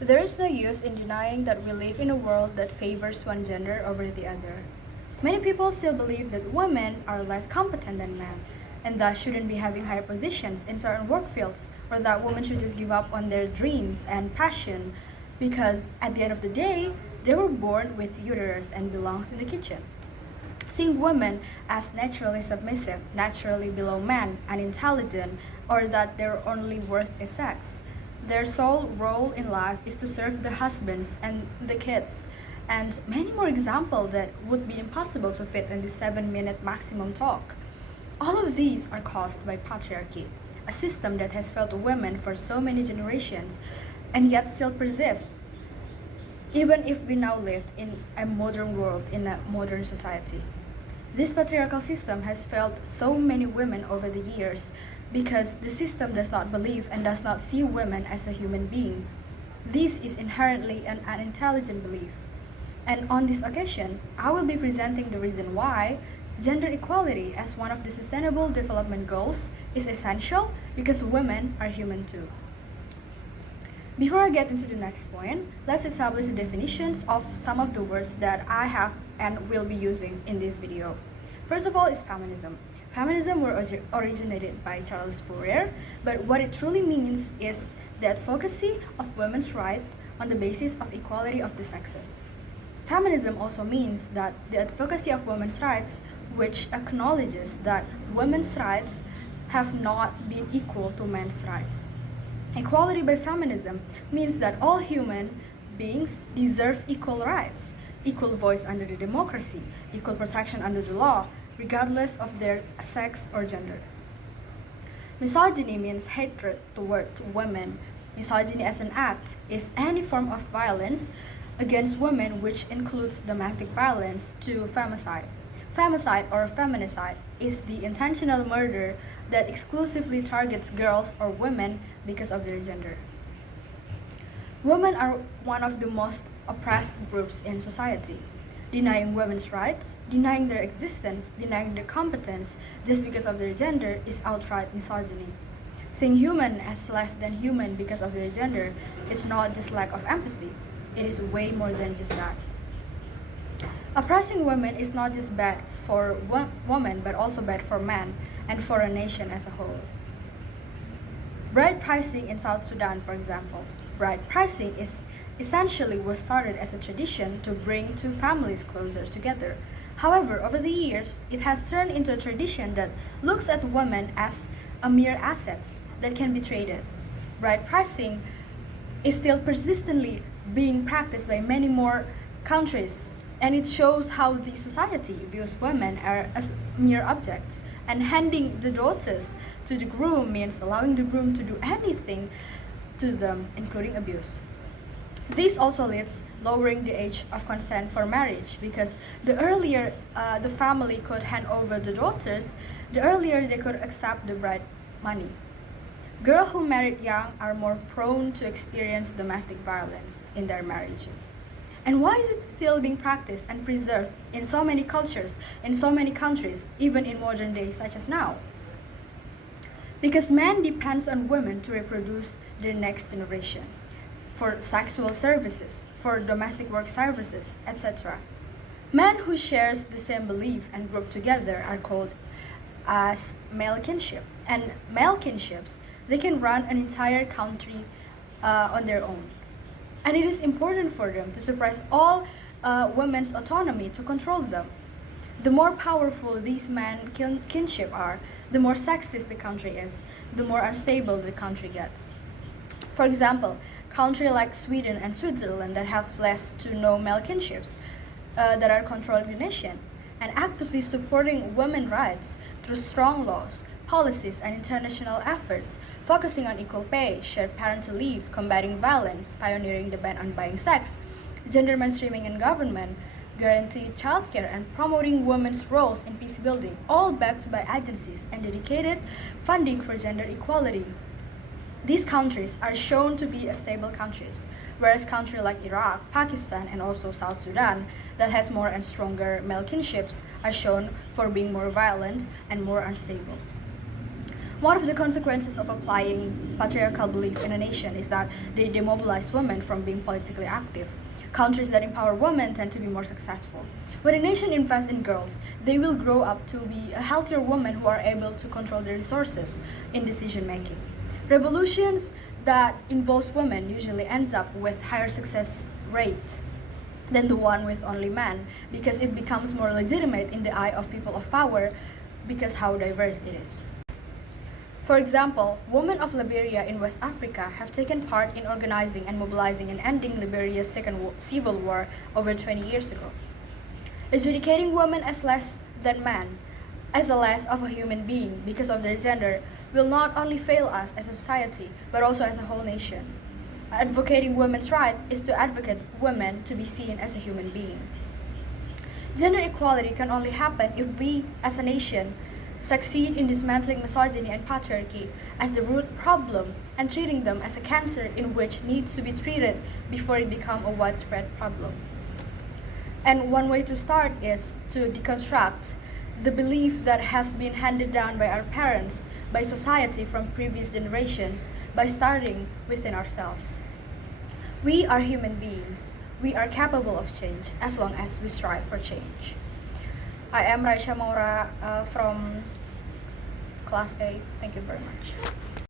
There is no use in denying that we live in a world that favors one gender over the other. Many people still believe that women are less competent than men, and thus shouldn't be having higher positions in certain work fields, or that women should just give up on their dreams and passion because at the end of the day, they were born with uterus and belongs in the kitchen. Seeing women as naturally submissive, naturally below men, unintelligent, or that their only worth is sex. Their sole role in life is to serve the husbands and the kids, and many more examples that would be impossible to fit in this 7-minute maximum talk. All of these are caused by patriarchy, a system that has failed women for so many generations and yet still persists, even if we now live in a modern world, in a modern society. This patriarchal system has failed so many women over the years because the system does not believe and does not see women as a human being. This is inherently an unintelligent belief. And on this occasion, I will be presenting the reason why gender equality as one of the sustainable development goals is essential because women are human too. Before I get into the next point, let's establish the definitions of some of the words that I have and will be using in this video. First of all is feminism. Feminism was originated by Charles Fourier, but what it truly means is the advocacy of women's rights on the basis of equality of the sexes. Feminism also means that the advocacy of women's rights, which acknowledges that women's rights have not been equal to men's rights. Equality by feminism means that all human beings deserve equal rights, equal voice under the democracy, equal protection under the law, regardless of their sex or gender. Misogyny means hatred toward women. Misogyny as an act is any form of violence against women, which includes domestic violence, to femicide. Femicide or feminicide is the intentional murder that exclusively targets girls or women because of their gender. Women are one of the most oppressed groups in society. Denying women's rights, denying their existence, denying their competence just because of their gender is outright misogyny. Seeing human as less than human because of their gender is not just lack of empathy, it is way more than just that. Oppressing women is not just bad for women, but also bad for men and for a nation as a whole. Bride pricing in South Sudan, for example. Bride pricing is essentially was started as a tradition to bring two families closer together. However, over the years, it has turned into a tradition that looks at women as a mere assets that can be traded. Bride pricing is still persistently being practiced by many more countries, and it shows how the society views women as mere objects, and handing the daughters to the groom means allowing the groom to do anything to them, including abuse. This also leads lowering the age of consent for marriage because the earlier the family could hand over the daughters, the earlier they could accept the bride money. Girls who married young are more prone to experience domestic violence in their marriages. And why is it still being practiced and preserved in so many cultures, in so many countries, even in modern days such as now? Because men depends on women to reproduce their next generation, for sexual services, for domestic work services, etc. Men who shares the same belief and group together are called as male kinship. And male kinships, they can run an entire country on their own. And it is important for them to suppress all women's autonomy to control them. The more powerful these men kinship are, the more sexist the country is, the more unstable the country gets. For example, countries like Sweden and Switzerland that have less to no male kinships that are controlling the nation and actively supporting women's rights through strong laws, policies, and international efforts, focusing on equal pay, shared parental leave, combating violence, pioneering the ban on buying sex, gender mainstreaming in government, guaranteed childcare, and promoting women's roles in peace building, all backed by agencies and dedicated funding for gender equality. These countries are shown to be stable countries, whereas countries like Iraq, Pakistan, and also South Sudan, that has more and stronger male kinships, are shown for being more violent and more unstable. One of the consequences of applying patriarchal belief in a nation is that they demobilize women from being politically active. Countries that empower women tend to be more successful. When a nation invests in girls, they will grow up to be a healthier women who are able to control their resources in decision making. Revolutions that involves women usually ends up with higher success rate than the one with only men because it becomes more legitimate in the eye of people of power because how diverse it is. For example, women of Liberia in West Africa have taken part in organizing and mobilizing and ending Liberia's second civil war over 20 years ago. Adjudicating women as less than men, as a less of a human being because of their gender, will not only fail us as a society, but also as a whole nation. Advocating women's rights is to advocate women to be seen as a human being. Gender equality can only happen if we, as a nation, succeed in dismantling misogyny and patriarchy as the root problem and treating them as a cancer in which needs to be treated before it becomes a widespread problem. And one way to start is to deconstruct the belief that has been handed down by our parents, by society from previous generations, by starting within ourselves. We are human beings. We are capable of change as long as we strive for change. I am Raisha Maura from Class A. Thank you very much.